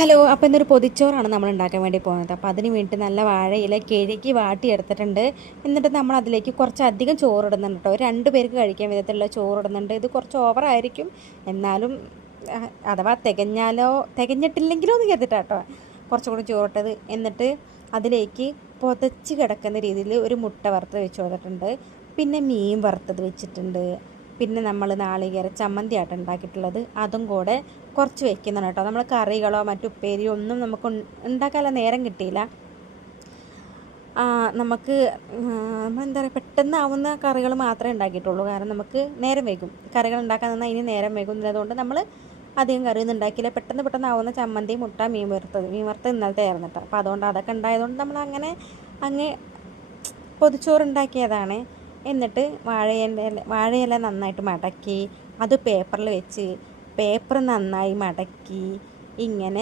Hello, അപ്പോൾ ഇന്നൊരു പൊതിച്ചോറാണ് നമ്മൾ ഉണ്ടാക്കാൻ വേണ്ടി പോകുന്നത്. അപ്പോൾ അതിന് വേണ്ടി നല്ല വാഴയില കഴുകി വാട്ടിയെടുത്തിട്ടുണ്ട്. എന്നിട്ട് നമ്മൾ അതിലേക്ക് കുറച്ചധികം ചോറിടുന്നുണ്ട് കേട്ടോ. 2 പേർക്ക് കഴിക്കാൻ വിധത്തിലുള്ള ചോറിടുന്നുണ്ട്. ഇത് കുറച്ച് ഓവറായിരിക്കും, എന്നാലും അഥവാ തികഞ്ഞിട്ടില്ലെങ്കിലോ എന്ന് കരുതിയിട്ടാണ് കേട്ടോ കുറച്ചുകൂടി ചോറിട്ടത്. എന്നിട്ട് അതിലേക്ക് പുതച്ച് കിടക്കുന്ന രീതിയിൽ ഒരു മുട്ട വറുത്ത് വെച്ച് കൊടുത്തിട്ടുണ്ട്. പിന്നെ മീൻ വറുത്തത് വെച്ചിട്ടുണ്ട്. പിന്നെ നമ്മൾ നാളികേര ചമ്മന്തി ആയിട്ട് ഉണ്ടാക്കിയിട്ടുള്ളത്, അതും കൂടെ കുറച്ച് വെക്കുന്നതാണ് കേട്ടോ. നമ്മൾ കറികളോ മറ്റുപ്പേരിയോ ഒന്നും നമുക്ക് ഉണ്ടാക്കാനുള്ള നേരം കിട്ടിയില്ല. നമുക്ക് നമ്മളെന്താ പറയുക, പെട്ടെന്നാവുന്ന കറികൾ മാത്രമേ ഉണ്ടാക്കിയിട്ടുള്ളൂ. കാരണം നമുക്ക് നേരം വൈകും, കറികൾ ഉണ്ടാക്കാൻ നിന്നാൽ ഇനി നേരം വൈകും. അതുകൊണ്ട് നമ്മൾ അധികം കറിയൊന്നും ഉണ്ടാക്കിയില്ല. പെട്ടെന്നാവുന്ന ചമ്മന്തി, മുട്ട, മീൻ വറുത്തത് ഇന്നലത്തെ ആയിരുന്നു കേട്ടോ. അപ്പോൾ അതുകൊണ്ട് അതൊക്കെ ഉണ്ടായതുകൊണ്ട് നമ്മൾ അങ്ങ് പൊതിച്ചോറുണ്ടാക്കിയതാണ്. എന്നിട്ട് വാഴയില നന്നായിട്ട് മടക്കി അത് പേപ്പറിൽ വെച്ച് പേപ്പർ നന്നായി മടക്കി ഇങ്ങനെ